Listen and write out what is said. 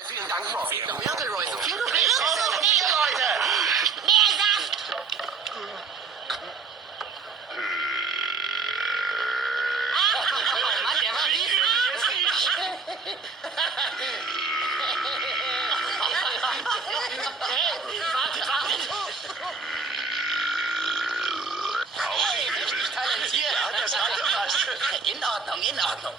Vielen Dank, Morphy. Der McElroy, so viel du Ich willst. brauche noch ein Bier, Leute. Mehr Saft! Oh Mann, der war riesig. Wartet. Hey, richtig talentiert. Ja, das hatte was. In Ordnung.